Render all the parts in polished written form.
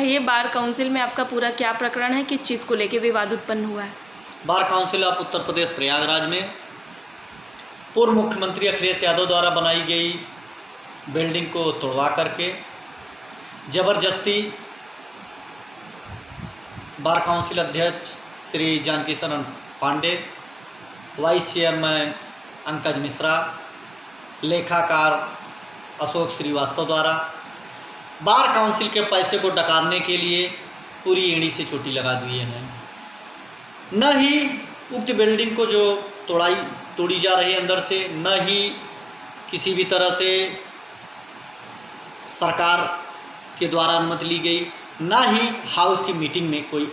कहिए, bar council में आपका पूरा क्या प्रकरण है, किस चीज़ को लेकर विवाद उत्पन्न हुआ है? Bar council of Uttar Pradesh Prayagraj में पूर्व मुख्यमंत्री अखिलेश यादव द्वारा बनाई गई बिल्डिंग को तोड़वा करके जबरदस्ती बार काउंसिल अध्यक्ष श्री जानकी शरण पांडे, वाइस चेयरमैन अंकज मिश्रा, लेखाकार अशोक श्रीवास्तव द्वारा बार काउंसिल के पैसे को डकारने के लिए पूरी एड़ी से चोटी लगा दी है। न ही उक्त बिल्डिंग को जो तोड़ी जा रही है अंदर से, न ही किसी भी तरह से सरकार के द्वारा अनुमति ली गई, न ही हाउस की मीटिंग में कोई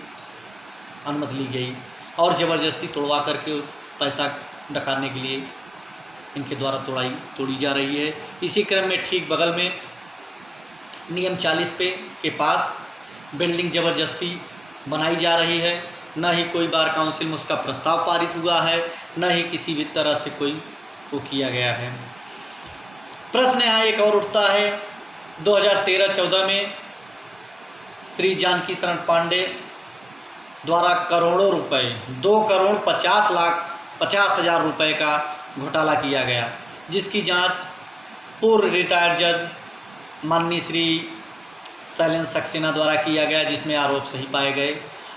अनुमति ली गई और ज़बरदस्ती तोड़वा करके पैसा डकारने के लिए इनके द्वारा तोड़ी जा रही है। इसी क्रम में ठीक बगल में नियम 40 के पास बिल्डिंग ज़बरदस्ती बनाई जा रही है। न ही कोई बार काउंसिल में उसका प्रस्ताव पारित हुआ है, न ही किसी भी तरह से कोई वो किया गया है। प्रश्न यहाँ एक और उठता है, 2013-14 में श्री जानकी शरण पांडे द्वारा करोड़ों रुपए 2,50,50,000 रुपए का घोटाला किया गया, जिसकी जांच पूर्व रिटायर्ड जज माननीय श्री शैलेंद्र सक्सेना द्वारा किया गया, जिसमें आरोप सही पाए गए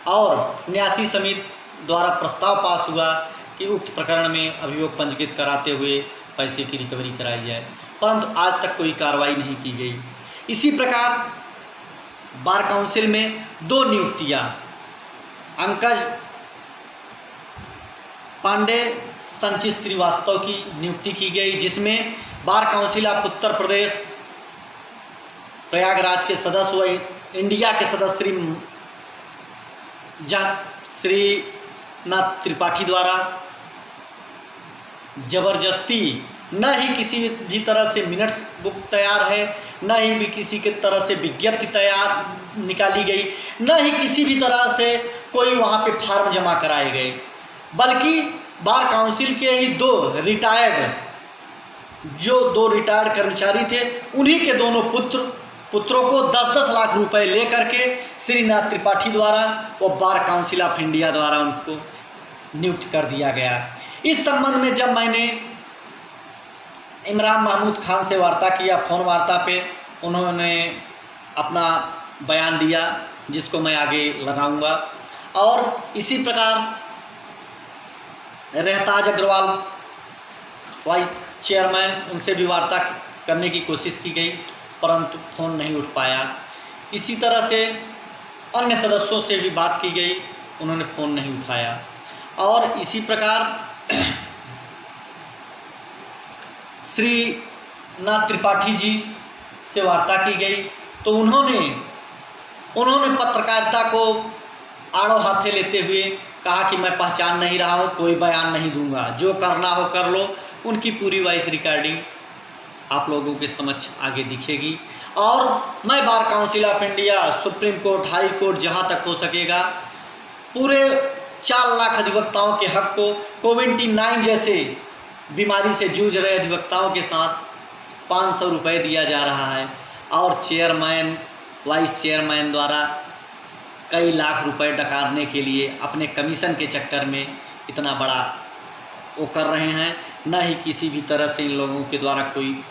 और न्यासी समिति द्वारा प्रस्ताव पास हुआ कि उक्त प्रकरण में अभियोग पंजीकृत कराते हुए पैसे की रिकवरी कराई जाए, परंतु आज तक कोई कार्रवाई नहीं की गई। इसी प्रकार बार काउंसिल में 2 नियुक्तियां अंकज पांडे, संचित श्रीवास्तव की नियुक्ति की गई, जिसमें bar council of Uttar Pradesh Prayagraj के सदस्य व इंडिया के सदस्य श्रीनाथ त्रिपाठी द्वारा जबरदस्ती न ही किसी भी तरह से मिनट्स बुक तैयार है, न ही भी किसी के तरह से विज्ञप्ति तैयार निकाली गई, न ही किसी भी तरह से कोई वहाँ पे फार्म जमा कराए गए, बल्कि बार काउंसिल के ही 2 रिटायर्ड कर्मचारी थे, उन्हीं के दोनों पुत्रों को 10-10 लाख रुपए लेकर के श्रीनाथ त्रिपाठी द्वारा और बार काउंसिल ऑफ इंडिया द्वारा उनको नियुक्त कर दिया गया। इस संबंध में जब मैंने इमरान महमूद खान से वार्ता किया, फोन वार्ता पे उन्होंने अपना बयान दिया, जिसको मैं आगे लगाऊंगा। और इसी प्रकार रहताज अग्रवाल वाइस चेयरमैन, उनसे भी वार्ता करने की कोशिश की गई, परंतु फ़ोन नहीं उठ पाया। इसी तरह से अन्य सदस्यों से भी बात की गई, उन्होंने फ़ोन नहीं उठाया। और इसी प्रकार श्रीनाथ त्रिपाठी जी से वार्ता की गई, तो उन्होंने पत्रकारिता को आड़ो हाथे लेते हुए कहा कि मैं पहचान नहीं रहा हूँ, कोई बयान नहीं दूंगा, जो करना हो कर लो। उनकी पूरी वॉइस रिकॉर्डिंग आप लोगों के समक्ष आगे दिखेगी। और मैं bar council of India, supreme court, high court, जहाँ तक हो सकेगा पूरे 4 लाख अधिवक्ताओं के हक को कोविड-19 जैसे बीमारी से जूझ रहे अधिवक्ताओं के साथ 500 रुपये दिया जा रहा है, और चेयरमैन, वाइस चेयरमैन द्वारा कई लाख रुपए डकारने के लिए अपने कमीशन के चक्कर में इतना बड़ा वो कर रहे हैं। न ही किसी भी तरह से इन लोगों के द्वारा कोई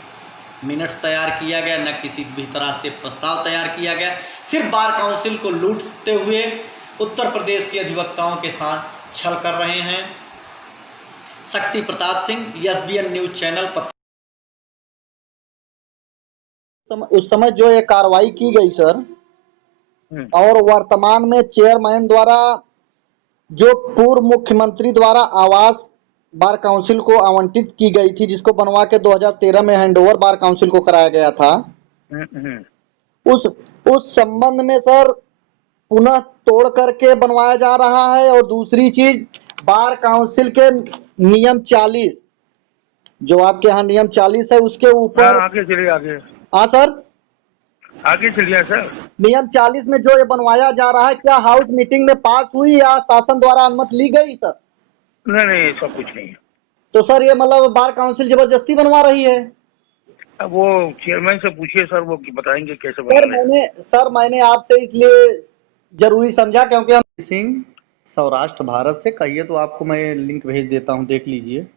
मिनट्स तैयार किया गया, न किसी भी तरह से प्रस्ताव तैयार किया गया, सिर्फ बार काउंसिल को लूटते हुए उत्तर प्रदेश के अधिवक्ताओं के साथ छल कर रहे हैं। शक्ति Pratap Singh, SBN news channel. उस समय जो ये कार्रवाई की गई सर, और वर्तमान में चेयरमैन द्वारा जो पूर्व मुख्यमंत्री द्वारा आवास बार काउंसिल को आवंटित की गई थी, जिसको बनवा के 2013 में हैंडओवर बार काउंसिल को कराया गया था, उस संबंध में सर पुनः तोड़ करके बनवाया जा रहा है। और दूसरी चीज, बार काउंसिल के नियम 40, जो आपके यहाँ नियम 40 है, उसके ऊपर आगे चलिए, आगे। हाँ सर, आगे चलिए सर। नियम 40 में जो ये बनवाया जा रहा है, क्या हाउस मीटिंग में पास हुई या शासन द्वारा अनुमति ली गई सर? नहीं, ऐसा कुछ नहीं है। तो सर ये मतलब बार काउंसिल जबरदस्ती बनवा रही है? अब वो चेयरमैन से पूछिए सर, वो बताएंगे कैसे सर बनाना है। मैंने आपसे इसलिए जरूरी समझा क्योंकि हम सिंह सौराष्ट्र भारत से कहिए तो आपको मैं लिंक भेज देता हूँ, देख लीजिए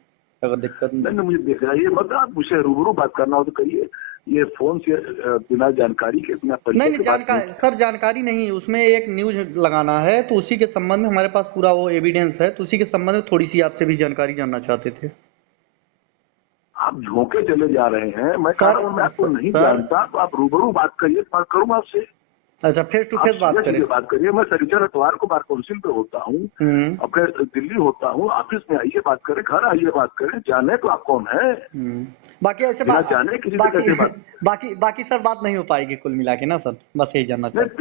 अगर दिक्कत नहीं, मुझे दिखाइए मत, आप मुझसे रूबरू बात करना हो तो कहिए। ये फोन से बिना जानकारी के, बिना परिचय नहीं के बात जानकारी सर, जानकारी नहीं, उसमें एक न्यूज लगाना है तो उसी के संबंध में हमारे पास पूरा वो एविडेंस है, तो उसी के संबंध में थोड़ी सी आपसे भी जानकारी जानना चाहते थे। आप झोंके चले जा रहे हैं। मैं कह रहा हूँ मैं आपको नहीं जानता, तो आप रूबरू बात करिए, बात करूँ आपसे। अच्छा, फेस टू फेस बात करिए। मैं शनिचर इतवार को बार काउंसिल पे होता हूँ, अपने दिल्ली होता हूँ, ऑफिस में आइए बात करें, घर आइए बात करें, जाने तो आप कौन है। बाकी ऐसे बात जाने किसी से कैसे बात, बाकी सर बात नहीं हो पाएगी कुल मिला के ना सर, बस यही जानना चाहते।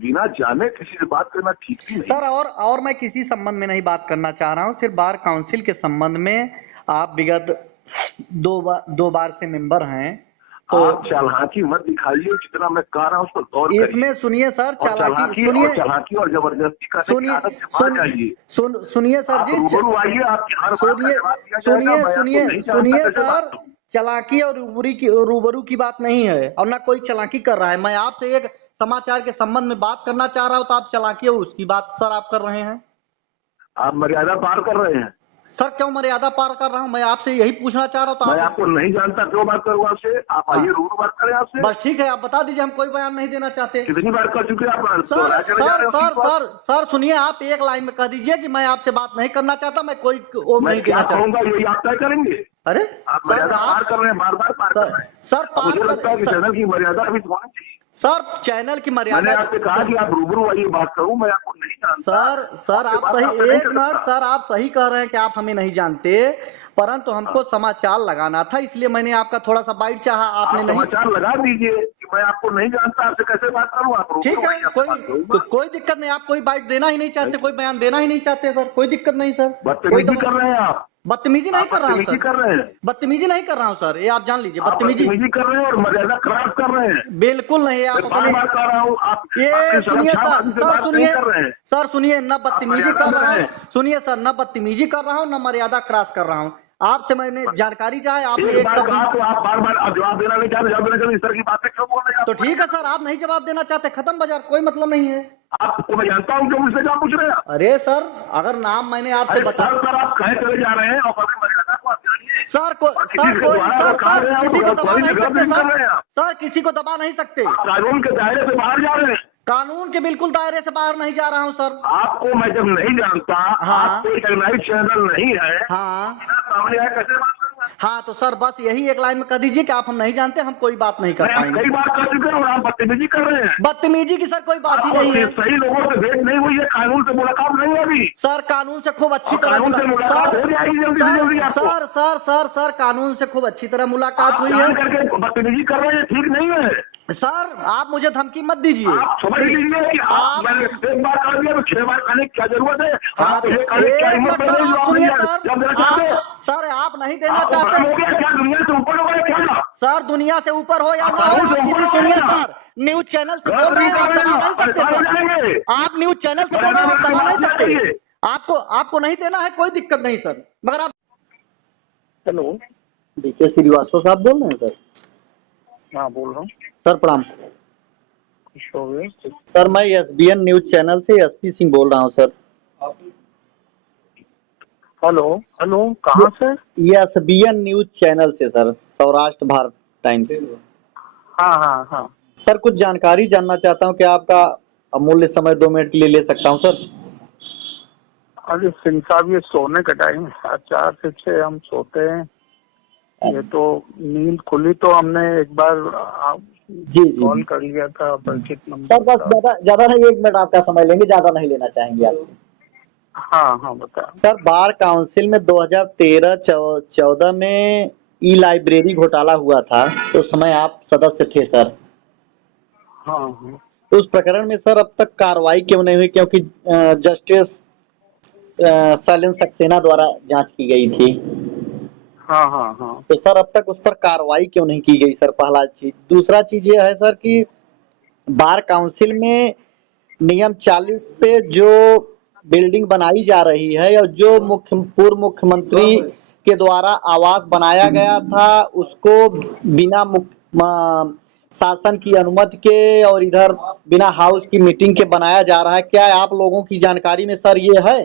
बिना जाने किसी से बात करना ठीक नहीं सर। और मैं किसी संबंध में नहीं बात करना चाह रहा हूँ, सिर्फ बार काउंसिल के संबंध में। आप विगत दो बार से मेंबर हैं, तो आप चालाकी मत दिखाइए, जितना मैं कह रहा हूँ उस पर गौर करिए। इसमें सुनिए सर, चालाकी और जबरदस्ती का सुनिए सर जी, सुनिए सर, चालाकी और रूबरू की बात नहीं है, और ना कोई चालाकी कर रहा है। मैं आपसे एक समाचार के संबंध में बात करना चाह रहा हूँ, तो आप चालाकी और उसकी बात सर आप कर रहे हैं। आप मर्यादा पार कर रहे हैं सर। क्यों मर्यादा पार कर रहा हूँ? मैं आपसे यही पूछना चाह रहा हूँ। मैं आपको नहीं जानता, क्यों बात करूँ आपसे? आप आइए, रूबरू बात करें आपसे। बस ठीक है, आप बता दीजिए, हम कोई बयान नहीं देना चाहते। कितनी बार कर चुके आप? सर सुनिए, आप एक लाइन में कह दीजिए कि मैं आपसे बात नहीं करना चाहता, मैं कोई नहीं क्या कहूँगा यही आप तय करेंगे। अरे आप मर्यादा पार कर रहे हैं, बार बार पार कर रहे हैं सर। मुझे लगता है कि चैनल की मर्यादा भी होनी चाहिए सर। चैनल की मर्यादा, मैंने आपसे कहा कि आप रूबरू आइए बात करूं, मैं आपको नहीं जानता। सर आप सही, एक मिनट सर, आप सही कह रहे हैं कि आप हमें नहीं जानते, परंतु हमको समाचार लगाना था, इसलिए मैंने आपका थोड़ा सा बाइट चाहा। आपने नहीं, समाचार लगा दीजिए कि मैं आपको नहीं जानता, आपसे कैसे बात करूं। आप ठीक है, कोई दिक्कत नहीं। आप कोई बाइट देना ही नहीं चाहते, कोई बयान देना ही नहीं चाहते सर, कोई दिक्कत नहीं सर। बदतमीजी कर रहे हैं आप। बदतमीजी नहीं कर रहा हूँ सर, बदतमीजी नहीं कर रहा हूँ सर, ये आप जान लीजिए। बदतमीजी कर रहे हैं और मर्यादा क्रॉस कर रहे हैं। बिल्कुल नहीं। आप बार कह रहा हूँ, आप ये सुनिए सर, सुनिए, न बदतमीजी कर रहा हूँ, सुनिए सर, न बदतमीजी कर रहा हूँ, न मर्यादा क्रॉस कर रहा हूँ। आपसे मैंने जानकारी चाहे, आपने एक बार कहा तो आप बार बार जवाब देना नहीं चाहते। जवाब देना चाहते, इस तरह की बातें क्यों बोल रहे हैं? तो ठीक है सर, आप नहीं जवाब देना चाहते, खत्म बाजार, कोई मतलब नहीं है। आपको मैं जानता हूँ, क्यों मुझसे जवाब पूछ रहे हैं? अरे सर, अगर नाम मैंने आपसे बताया सर, आप कहे चले जा रहे हैं और मर्यादा को आप जानिए। सर किसी को दबा नहीं सकते। कानून के दायरे से बाहर जा रहे हैं। कानून के बिल्कुल दायरे से बाहर नहीं जा रहा हूँ सर। आपको मैं जब नहीं जानता, आप कोई रिकॉग्नाइज्ड चैनल नहीं है, सामने आया कैसे बात करूंगा? हाँ, तो सर बस यही एक लाइन में कह दीजिए कि आप हम नहीं जानते, हम कोई बात नहीं कर पाएंगे। कई बार कर चुके हैं और आप बदतमीजी कर रहे हैं। बदतमीजी की सर कोई बात ही नहीं है। सही लोगों से भेंट नहीं हुई है, कानून से मुलाकात नहीं है अभी। सर कानून से खूब अच्छी तरह मुलाकात हो जाएगी जल्दी से जल्दी आपको। सर कानून से खूब अच्छी तरह मुलाकात हुई है। करके बदतमीजी कर रहे हैं, ठीक नहीं है सर। आप मुझे धमकी मत दीजिए। आप समझ लीजिए कि मैंने एक बार कर दिया तो 6 बार करने की क्या जरूरत है? सर आप नहीं देना चाहते। क्या दुनिया से ऊपर हो गए क्या? सर दुनिया से ऊपर हो या ना हो, सुनिए सर, न्यूज चैनल से बोल रहे हैं, आप न्यूज चैनल से बोल रहे हैं, दबा नहीं सकते। आपको नहीं देना है, कोई दिक्कत नहीं सर, मगर आप। हेलो, डीके श्रीवास्तव साहब बोल रहे हैं सर? हाँ, बोल रहा हूँ सर, प्रणाम सर। मैं SBN न्यूज चैनल से SP सिंह बोल रहा हूँ सर। हेलो, कहाँ से? SBN न्यूज चैनल से सर, सौराष्ट्र भारत टाइम्स से। हाँ सर, कुछ जानकारी जानना चाहता हूँ, क्या आपका अमूल्य समय 2 मिनट के लिए ले सकता हूँ सर? अरे सिंह साहब, ये सोने का टाइम है, 4 से 6 हम सोते हैं। ये तो नींद खुली तो हमने एक बार जी कॉल कर लिया था परिचित नंबर। सर बस ज्यादा नहीं, 1 मिनट आपका समय लेंगे, ज्यादा नहीं लेना चाहेंगे आप? हाँ बता सर। बार काउंसिल में 2013-14 में लाइब्रेरी घोटाला हुआ था, तो उस समय आप सदस्य थे सर। हाँ। तो उस प्रकरण में सर अब तक कार्रवाई क्यों नहीं हुई? क्योंकि जस्टिस शैलेंद्र सक्सेना द्वारा जांच की गई थी। हाँ। तो सर अब तक उस पर कार्रवाई क्यों नहीं की गई सर? पहला चीज। दूसरा चीज ये है सर कि बार काउंसिल में नियम 40 पे जो बिल्डिंग बनाई जा रही है और जो पूर्व मुख्यमंत्री जिसके द्वारा आवास बनाया गया था उसको बिना शासन की अनुमति के और इधर बिना हाउस की मीटिंग के बनाया जा रहा है। क्या आप लोगों की जानकारी में सर ये है?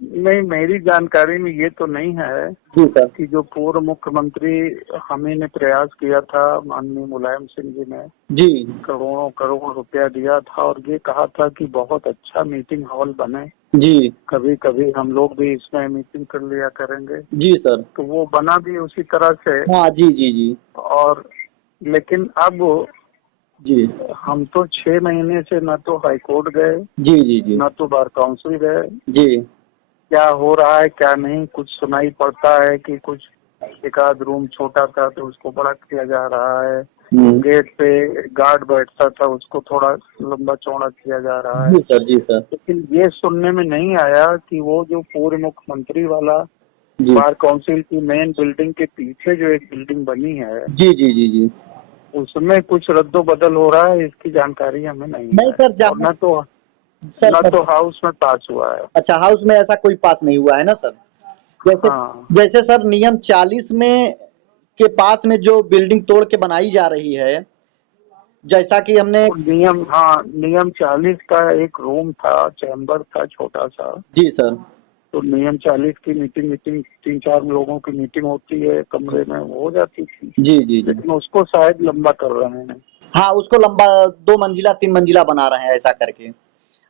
नहीं, मेरी जानकारी में ये तो नहीं है जी सर। कि जो पूर्व मुख्यमंत्री हमें ने प्रयास किया था, माननीय मुलायम सिंह जी ने जी करोड़ों करोड़ रुपया दिया था और ये कहा था कि बहुत अच्छा मीटिंग हॉल बने, जी कभी कभी हम लोग भी इसमें मीटिंग कर लिया करेंगे। जी सर। तो वो बना भी उसी तरह से। हाँ जी जी जी। और लेकिन अब जी हम तो 6 महीने से न तो हाई कोर्ट गए, जी जी जी न तो बार काउंसिल गए। जी क्या हो रहा है क्या नहीं कुछ सुनाई पड़ता है कि कुछ एक आध रूम छोटा था तो उसको बड़ा किया जा रहा है, गेट पे गार्ड बैठता था उसको थोड़ा लंबा चौड़ा किया जा रहा है। जी सर। जी सर। लेकिन ये सुनने में नहीं आया कि वो जो पूर्व मुख्यमंत्री वाला जी बार काउंसिल की मेन बिल्डिंग के पीछे जो एक बिल्डिंग बनी है जी जी जी जी उसमें कुछ रद्दो बदल हो रहा है, इसकी जानकारी हमें नहीं नहीं है। सर, और न तो हाउस में पास हुआ है। अच्छा, हाउस में ऐसा कोई पास नहीं हुआ है ना सर? जैसे हाँ। जैसे सर नियम 40 में के पास में जो बिल्डिंग तोड़ के बनाई जा रही है, जैसा कि हमने नियम 40 का एक रूम था, चैम्बर था छोटा सा। जी सर। तो नियम 40 की मीटिंग 3-4 लोगों की मीटिंग होती है कमरे में, वो हो जाती थी। जी जी जी। लेकिन उसको शायद लंबा कर रहे हैं। हाँ, उसको लंबा 2 मंजिला 3 मंजिला बना रहे हैं ऐसा करके।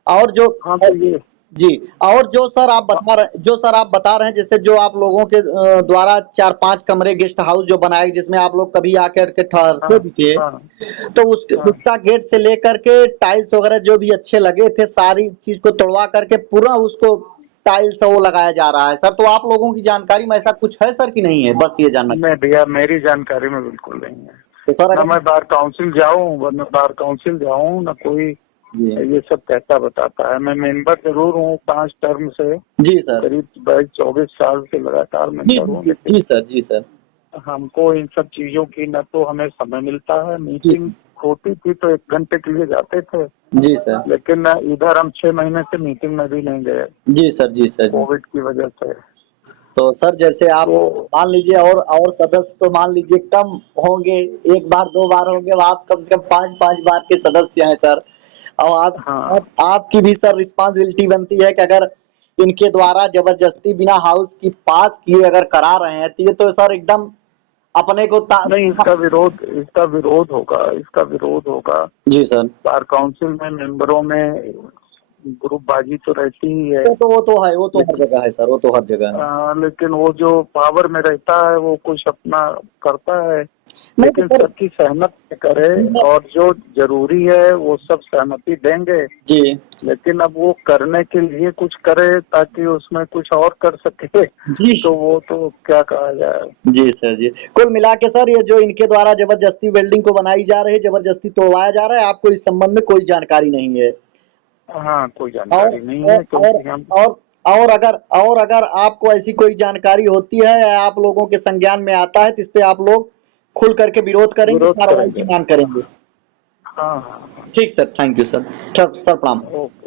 और जो हाँ तो ये जी, और जो सर आप बता रहे हैं जैसे जो आप लोगों के द्वारा 4-5 कमरे गेस्ट हाउस जो बनाए जिसमें आप लोग कभी आकर के ठहरते भी थे, हाँ, तो उसका गेट से लेकर के टाइल्स वगैरह जो भी अच्छे लगे थे सारी चीज को तोड़वा करके पूरा उसको टाइल्स वो लगाया जा रहा है सर। तो आप लोगों की जानकारी में ऐसा कुछ है सर कि नहीं है? बस ये जानना। मैं भैया मेरी जानकारी में बिल्कुल नहीं है। तो सर न मैं बार काउंसिल जाऊँ न कोई ये सब कहता बताता है। मैं मेंबर जरूर हूँ 5 टर्म से। जी सर। करीब 22-24 साल से लगातार मेंबर हूँ। जी सर। जी सर। हमको इन सब चीजों की न तो हमें समय मिलता है। मीटिंग होती थी तो 1 घंटे के लिए जाते थे। जी सर। लेकिन इधर हम 6 महीने से मीटिंग में भी नहीं गए, जी सर। जी सर। कोविड की वजह से। तो सर जैसे आप मान लीजिए और सदस्य तो मान लीजिए कम होंगे, 1 बार 2 बार होंगे, आप कम से कम 5-5 बार के सदस्य हैं सर। और आपकी भी सर रिस्पॉन्सिबिलिटी बनती है कि अगर इनके द्वारा जबरदस्ती बिना हाउस की पास किए अगर करा रहे हैं तो ये तो सर एकदम अपने को नहीं, इसका विरोध होगा। जी सर। बार काउंसिल में मेंबरों में ग्रुपबाजी तो रहती ही है। वो तो हर जगह है सर, वो तो हर जगह है। लेकिन वो जो पावर में रहता है वो कुछ अपना करता है, लेकिन सबकी सहमति करे और जो जरूरी है वो सब सहमति देंगे जी। लेकिन अब वो करने के लिए कुछ करे ताकि उसमें कुछ और कर सके जी। तो वो तो क्या कहा जाए। जी सर। जी, कुल मिला के सर ये जो इनके द्वारा जबरदस्ती बिल्डिंग को बनाई जा रही है, जबरदस्ती तोड़वाया जा रहा है, आपको इस संबंध में कोई जानकारी नहीं है? हाँ, कोई जानकारी नहीं है। और अगर आपको ऐसी कोई जानकारी होती है या आप लोगों के संज्ञान में आता है तो इस पे आप लोग खुल करके विरोध करेंगे, कार्रवाई की मांग करेंगे। हाँ। ठीक sir, thank you sir. Sir प्रणाम। ओके।